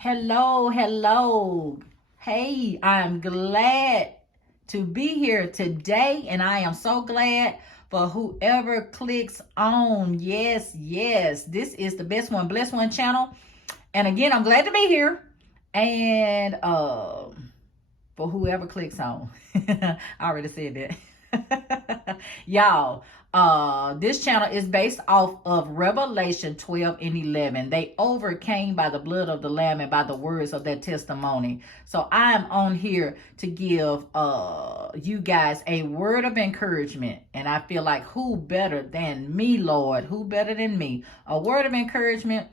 Hello, hello. Hey, I'm glad to be here today, and I am so glad for whoever clicks on. Yes, yes. This is the Best One, Bless One channel. And again, I'm glad to be here. And for whoever clicks on. I already said that. Y'all, this channel is based off of Revelation 12 and 11. They overcame by the blood of the Lamb and by the words of their testimony. So I'm on here to give you guys a word of encouragement. And I feel like who better than me, Lord? Who better than me? A word of encouragement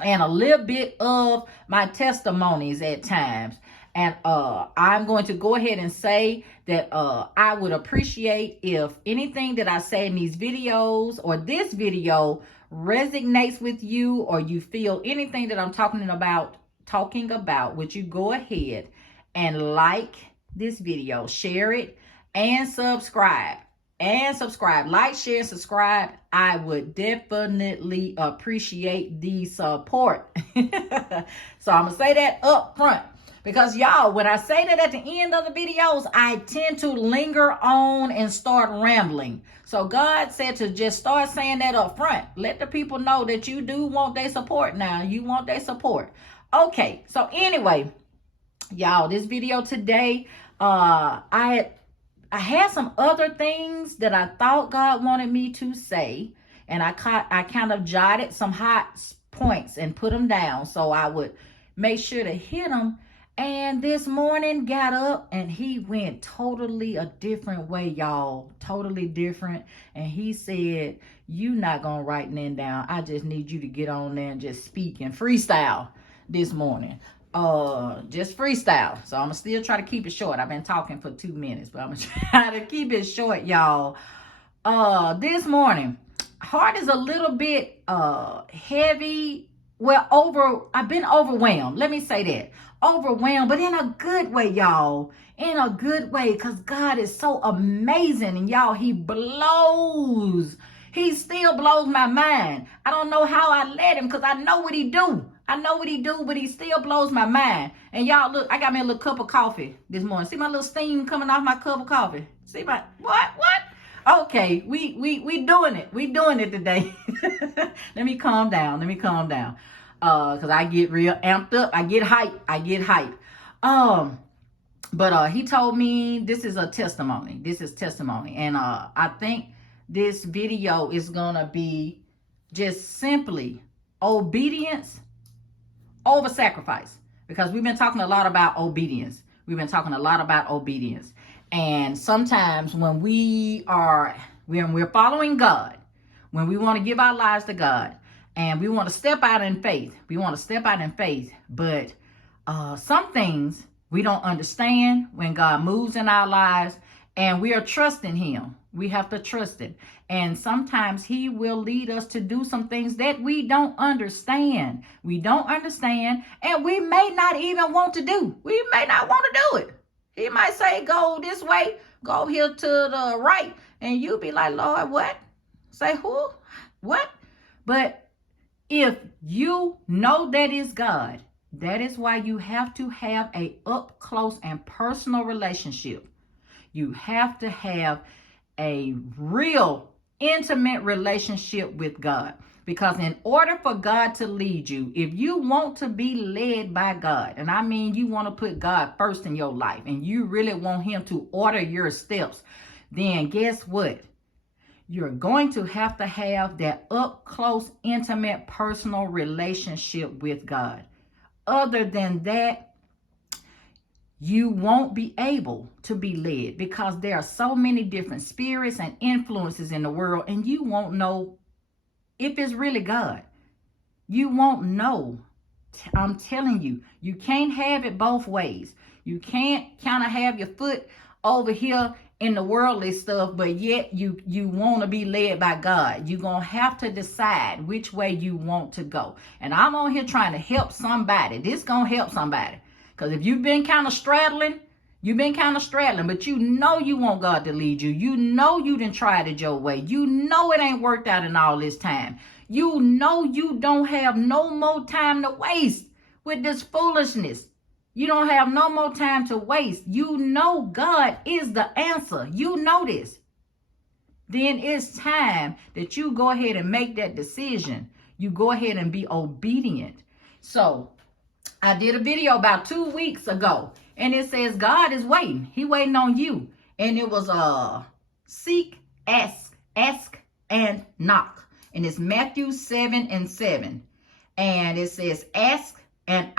and a little bit of my testimonies at times. And I'm going to go ahead and say that I would appreciate if anything that I say in these videos or this video resonates with you, or you feel anything that I'm talking about, would you go ahead and like this video, share it, and subscribe. Like, share, subscribe. I would definitely appreciate the support. So I'm gonna say that up front, because y'all, when I say that at the end of the videos, I tend to linger on and start rambling. So God said to just start saying that up front. Let the people know that you do want their support now. You want their support. Okay, so anyway, y'all, this video today, I had some other things that I thought God wanted me to say, and I kind of jotted some hot points and put them down so I would make sure to hit them. And this morning got up and he went totally a different way, y'all. Totally different. And he said, you not gonna write them down. I just need you to get on there and just speak and freestyle this morning. Just freestyle. So I'm gonna still try to keep it short. I've been talking for 2 minutes, but I'm gonna try to keep it short, y'all. This morning, heart is a little bit heavy. Well, I've been overwhelmed. Let me say that. Overwhelmed, but in a good way, y'all. In a good way, because God is so amazing. And y'all, he still blows my mind. I don't know how I let him, because I know what he do. But he still blows my mind. And y'all, look, I got me a little cup of coffee this morning. See my little steam coming off my cup of coffee? See my, what? Okay, we doing it. We doing it today. Let me calm down. Because I get real amped up. I get hype. But he told me this is a testimony. And I think this video is gonna be just simply obedience over sacrifice, because we've been talking a lot about obedience. And sometimes when we're following God, when we want to give our lives to God and we want to step out in faith, but some things we don't understand when God moves in our lives, and we are trusting him. We have to trust him. And sometimes he will lead us to do some things that we don't understand. And we may not even want to do. We may not want to do it. He might say, go this way, go here to the right. And you'll be like, Lord, what? Say who? What? But if you know that is God, that is why you have to have a up close and personal relationship. You have to have a real intimate relationship with God. Because in order for God to lead you, if you want to be led by God, and I mean you want to put God first in your life, and you really want him to order your steps, then guess what? You're going to have that up close, intimate, personal relationship with God. Other than that, you won't be able to be led, because there are so many different spirits and influences in the world, and you won't know if it's really God. You won't know. I'm telling you, you can't have it both ways. You can't kind of have your foot over here in the worldly stuff, but yet you want to be led by God. You're going to have to decide which way you want to go. And I'm on here trying to help somebody. This going to help somebody. Because if you've been kind of straddling, but you know you want God to lead you. You know you done tried it your way. You know it ain't worked out in all this time. You know you don't have no more time to waste. with this foolishness. You don't have no more time to waste. You know God is the answer. You know this. Then it's time that you go ahead and make that decision. You go ahead and be obedient. So I did a video about 2 weeks ago, and it says God is waiting. He waiting on you. And it was seek, ask, and knock. And it's Matthew 7:7. And it says, ask and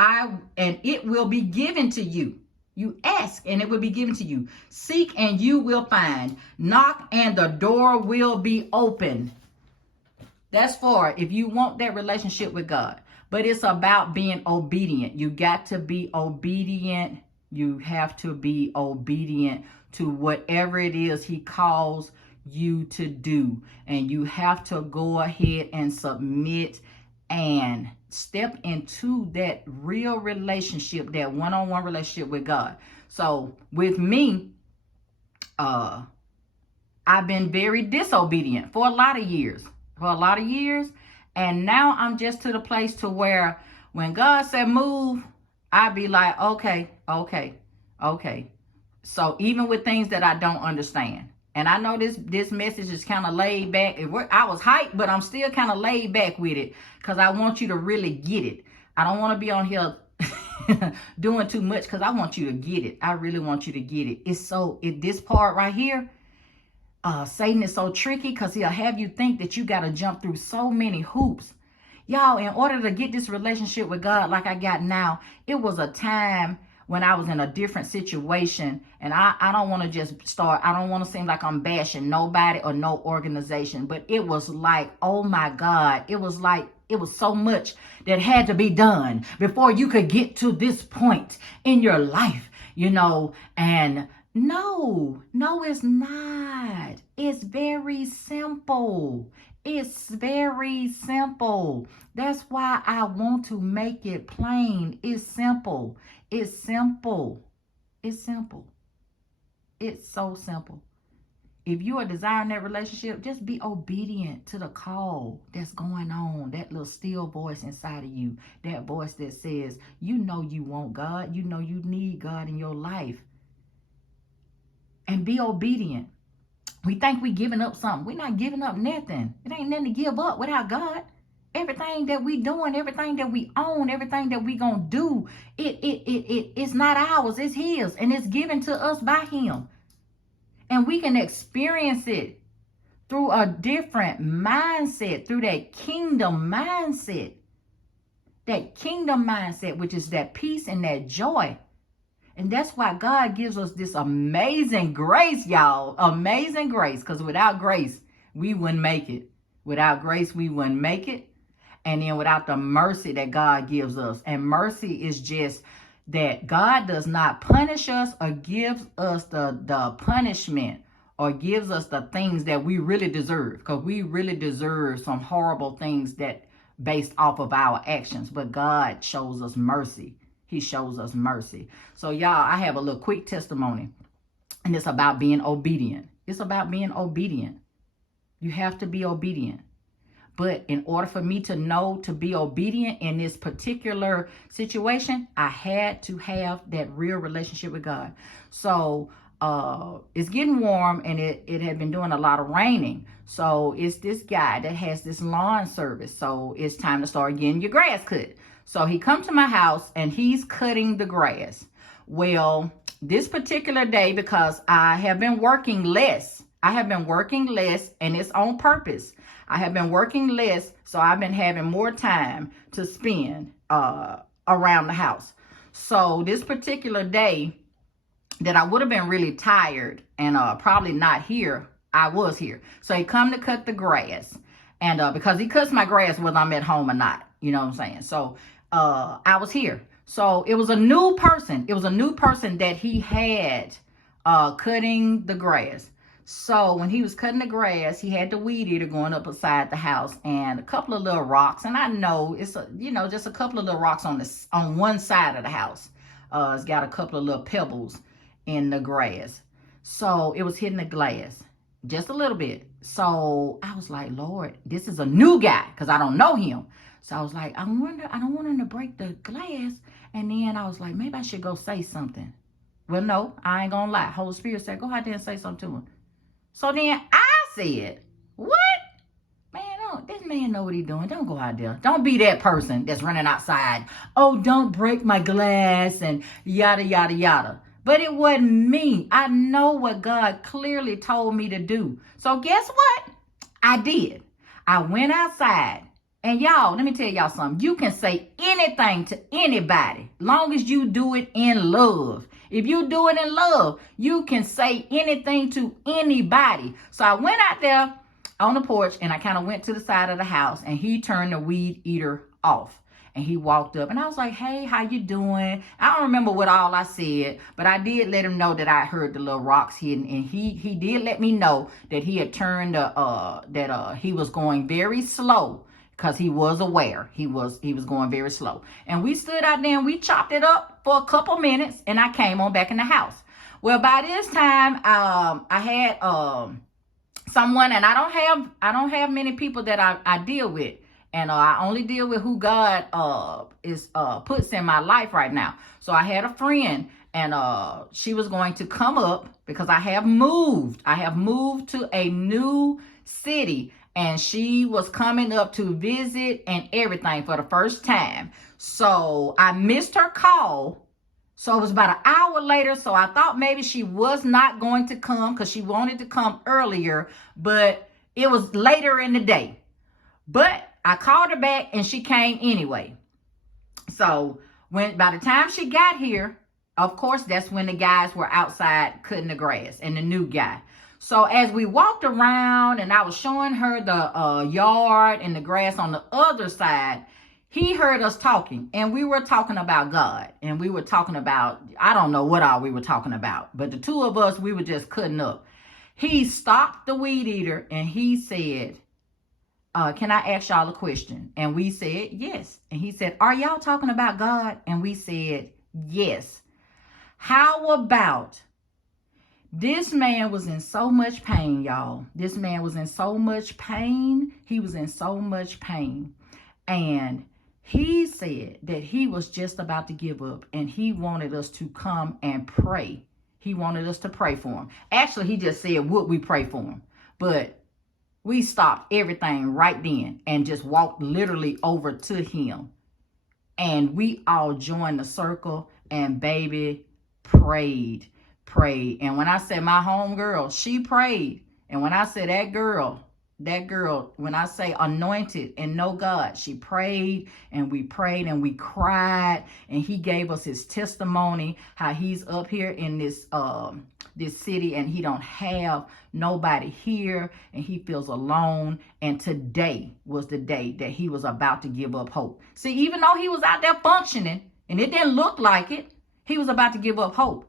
it will be given to you. You ask and it will be given to you. Seek and you will find. Knock and the door will be open. That's for if you want that relationship with God. But it's about being obedient. You got to be obedient. You have to be obedient to whatever it is he calls you to do. And you have to go ahead and submit and step into that real relationship, that one-on-one relationship with God. So with me, I've been very disobedient for a lot of years. And now I'm just to the place to where when God said move, I be like, okay. So even with things that I don't understand. And I know this message is kind of laid back. I was hyped, but I'm still kind of laid back with it because I want you to really get it. I don't want to be on here doing too much because I want you to get it. I really want you to get it. This part right here, Satan is so tricky because he'll have you think that you got to jump through so many hoops. Y'all, in order to get this relationship with God like I got now, it was a time when I was in a different situation, and I don't want to just start, I don't want to seem like I'm bashing nobody or no organization, but it was like, oh my God, it was so much that had to be done before you could get to this point in your life, and no, it's not. It's very simple. It's very simple. That's why I want to make it plain. It's simple. It's simple. It's simple. It's so simple. If you are desiring that relationship, just be obedient to the call that's going on. That little still voice inside of you. That voice that says, you know you want God. You know you need God in your life. And be obedient. We think we giving up something. We're not giving up nothing. It ain't nothing to give up without God. Everything that we doing, everything that we own, everything that we gonna do, it's not ours, it's his, and it's given to us by him. And we can experience it through a different mindset, through that kingdom mindset. That kingdom mindset, which is that peace and that joy. And that's why God gives us this amazing grace, y'all. Amazing grace. Because without grace, we wouldn't make it. Without grace, we wouldn't make it. And then without the mercy that God gives us. And mercy is just that God does not punish us or gives us the punishment or gives us the things that we really deserve. Because we really deserve some horrible things that based off of our actions. But God shows us mercy. He shows us mercy. So y'all, I have a little quick testimony. And it's about being obedient. It's about being obedient. You have to be obedient. But in order for me to know to be obedient in this particular situation, I had to have that real relationship with God. So it's getting warm and it had been doing a lot of raining. So it's this guy that has this lawn service. So it's time to start getting your grass cut. So he comes to my house and he's cutting the grass. Well, this particular day, because I have been working less, and it's on purpose. I have been working less, so I've been having more time to spend around the house. So this particular day that I would have been really tired and probably not here, I was here. So he come to cut the grass. And because he cuts my grass whether I'm at home or not, you know what I'm saying? So I was here. So it was a new person. It was a new person that he had cutting the grass. So when he was cutting the grass, he had the weed eater going up beside the house and a couple of little rocks. And I know it's just a couple of little rocks on one side of the house. It's got a couple of little pebbles in the grass. So it was hitting the glass just a little bit. So I was like, Lord, this is a new guy because I don't know him. So I was like, I don't want him to break the glass. And then I was like, maybe I should go say something. Well, no, I ain't gonna lie. Holy Spirit said, go out there and say something to him. So then I said, what? Man, this man know what he doing. Don't go out there. Don't be that person that's running outside. Oh, don't break my glass and yada, yada, yada. But it wasn't me. I know what God clearly told me to do. So guess what? I did. I went outside. And y'all, let me tell y'all something. You can say anything to anybody, long as you do it in love. If you do it in love, you can say anything to anybody. So I went out there on the porch and I kind of went to the side of the house, and he turned the weed eater off. And he walked up and I was like, hey, how you doing? I don't remember what all I said, but I did let him know that I heard the little rocks hitting. And he did let me know that he had turned, he was going very slow. Because he was aware he was going very slow. And we stood out there and we chopped it up for a couple minutes, and I came on back in the house. Well, by this time, I had someone, and I don't have many people that I deal with. And I only deal with who God puts in my life right now. So I had a friend, and she was going to come up because I have moved. I have moved to a new city. And she was coming up to visit and everything for the first time. So I missed her call. So it was about an hour later. So I thought maybe she was not going to come because she wanted to come earlier. But it was later in the day. But I called her back and she came anyway. So by the time she got here, of course, that's when the guys were outside cutting the grass, and the new guy. So as we walked around and I was showing her the yard and the grass on the other side, he heard us talking, and we were talking about God, and we were talking about, I don't know what all we were talking about, but the two of us, we were just cutting up. He stopped the weed eater and he said, can I ask y'all a question? And we said, yes. And he said, are y'all talking about God? And we said, yes. How about, this man was in so much pain, y'all. This man was in so much pain. He was in so much pain. And he said that he was just about to give up, and he wanted us to come and pray. He wanted us to pray for him. Actually, he just said, would we pray for him? But we stopped everything right then and just walked literally over to him. And we all joined the circle, and baby, prayed. And when I said my homegirl, she prayed. And when I said that girl, when I say anointed and know God, she prayed and we cried, and he gave us his testimony, how he's up here in this city and he don't have nobody here and he feels alone. And today was the day that he was about to give up hope. See, even though he was out there functioning and it didn't look like it, he was about to give up hope.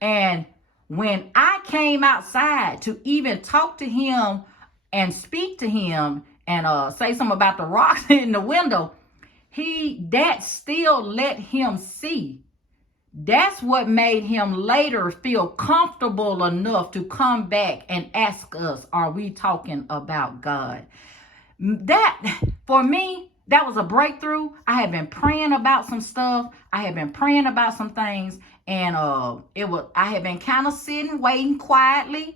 And when I came outside to even talk to him and speak to him and say something about the rocks in the window, that still let him see. That's what made him later feel comfortable enough to come back and ask us, are we talking about God? That, for me, that was a breakthrough. I had been praying about some stuff. I had been praying about some things. And I had been kind of sitting, waiting quietly,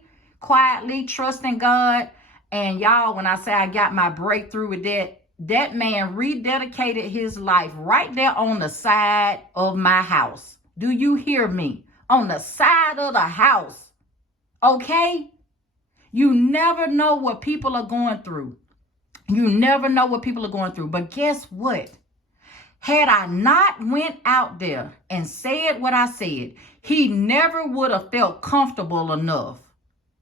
trusting God. And y'all, when I say I got my breakthrough with that man rededicated his life right there on the side of my house. Do you hear me? On the side of the house. Okay? You never know what people are going through. But guess what? Had I not went out there and said what I said, he never would have felt comfortable enough,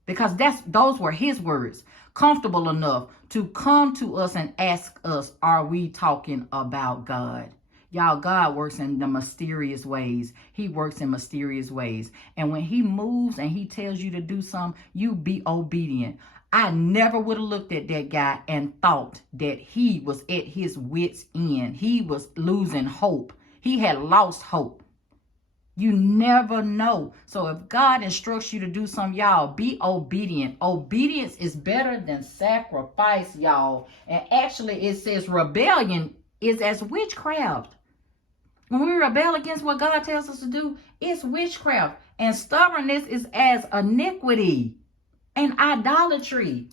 because those were his words, comfortable enough to come to us and ask us, are we talking about God? Y'all, God works in the mysterious ways. He works in mysterious ways. And when he moves and he tells you to do something, you be obedient. I never would have looked at that guy and thought that he was at his wit's end. He was losing hope. He had lost hope. You never know. So if God instructs you to do something, y'all, be obedient. Obedience is better than sacrifice, y'all. And actually, it says rebellion is as witchcraft. When we rebel against what God tells us to do, it's witchcraft. And stubbornness is as iniquity and idolatry.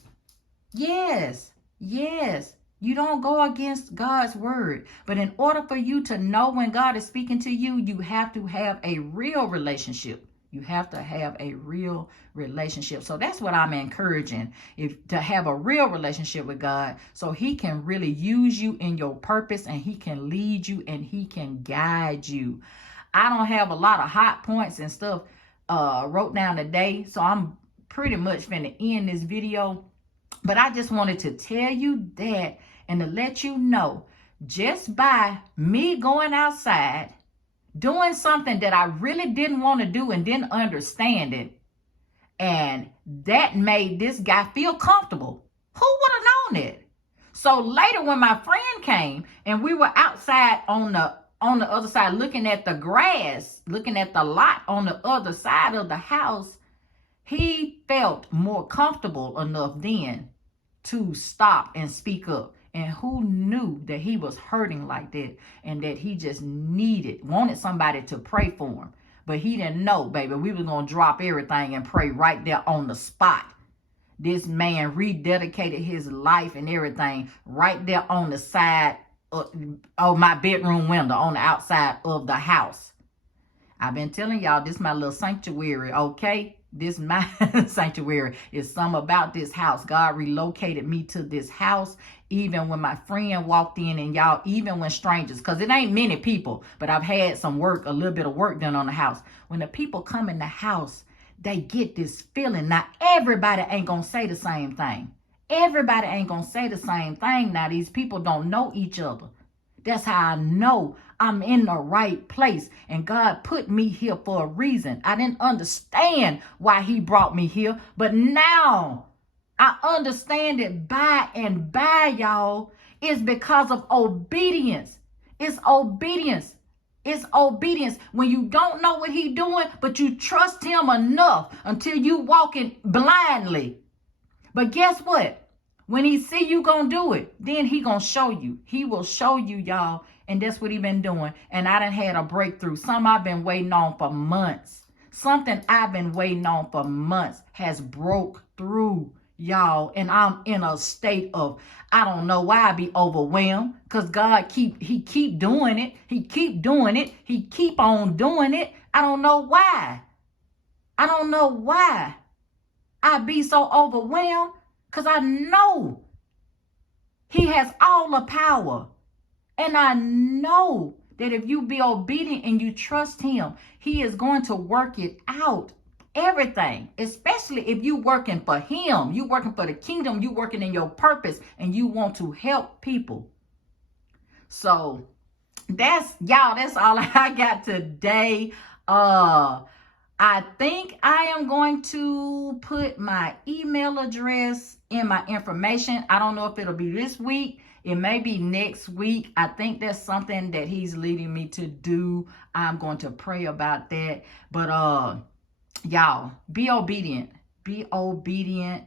Yes, yes. You don't go against God's word. But in order for you to know when God is speaking to you, you have to have a real relationship. You have to have a real relationship. So that's what I'm encouraging, to have a real relationship with God, so he can really use you in your purpose, and he can lead you, and he can guide you. I don't have a lot of hot points and stuff wrote down today, so I'm pretty much finna end this video. But I just wanted to tell you that, and to let you know, just by me going outside, doing something that I really didn't want to do and didn't understand it, and that made this guy feel comfortable. Who would have known it? So later, when my friend came and we were outside on the other side, looking at the grass, looking at the lot on the other side of the house, he felt more comfortable enough then to stop and speak up. And who knew that he was hurting like that, and that he just wanted somebody to pray for him. But he didn't know, baby. We was going to drop everything and pray right there on the spot. This man rededicated his life and everything right there on the side of my bedroom window, on the outside of the house. I've been telling y'all, this is my little sanctuary, okay? This my sanctuary. Is something about this house. God relocated me to this house, even when my friend walked in, and y'all, even when strangers, because it ain't many people, but I've had some work, a little bit of work done on the house. When the people come in the house, they get this feeling. Now, everybody ain't gonna say the same thing. Everybody ain't gonna say the same thing. Now, these people don't know each other. That's how I know I'm in the right place. And God put me here for a reason. I didn't understand why he brought me here, but now I understand it by and by, y'all. It's because of obedience. It's obedience. It's obedience. When you don't know what he's doing, but you trust him enough until you walking blindly. But guess what? When he see you gonna do it, then he gonna show you. He will show you, y'all. And that's what he been doing. And I done had a breakthrough. Something I've been waiting on for months. Something I've been waiting on for months has broke through, y'all. And I'm in a state of, I don't know why I be overwhelmed. Because God he keep doing it. He keep doing it. He keep on doing it. I don't know why. I don't know why I be so overwhelmed. Because I know he has all the power. And I know that if you be obedient and you trust him, he is going to work it out. Everything. Especially if you working for him. You working for the kingdom. You working in your purpose. And you want to help people. So that's all I got today. I think I am going to put my email address in my information. I don't know if it'll be this week. It may be next week. I think that's something that he's leading me to do. I'm going to pray about that. But y'all, be obedient. Be obedient.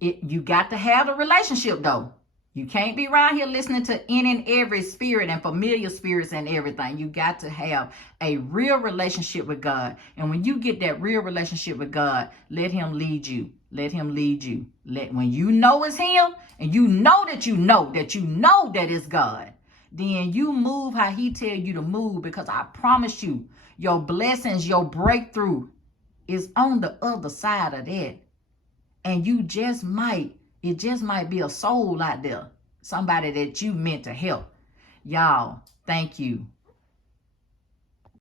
You got to have the relationship though. You can't be around here listening to any and every spirit and familiar spirits and everything. You got to have a real relationship with God. And when you get that real relationship with God, let him lead you. Let him lead you. When you know it's him, and you know that it's God, then you move how he tell you to move. Because I promise you, your blessings, your breakthrough is on the other side of that. And it just might be a soul out there. Somebody that you meant to help. Y'all, thank you.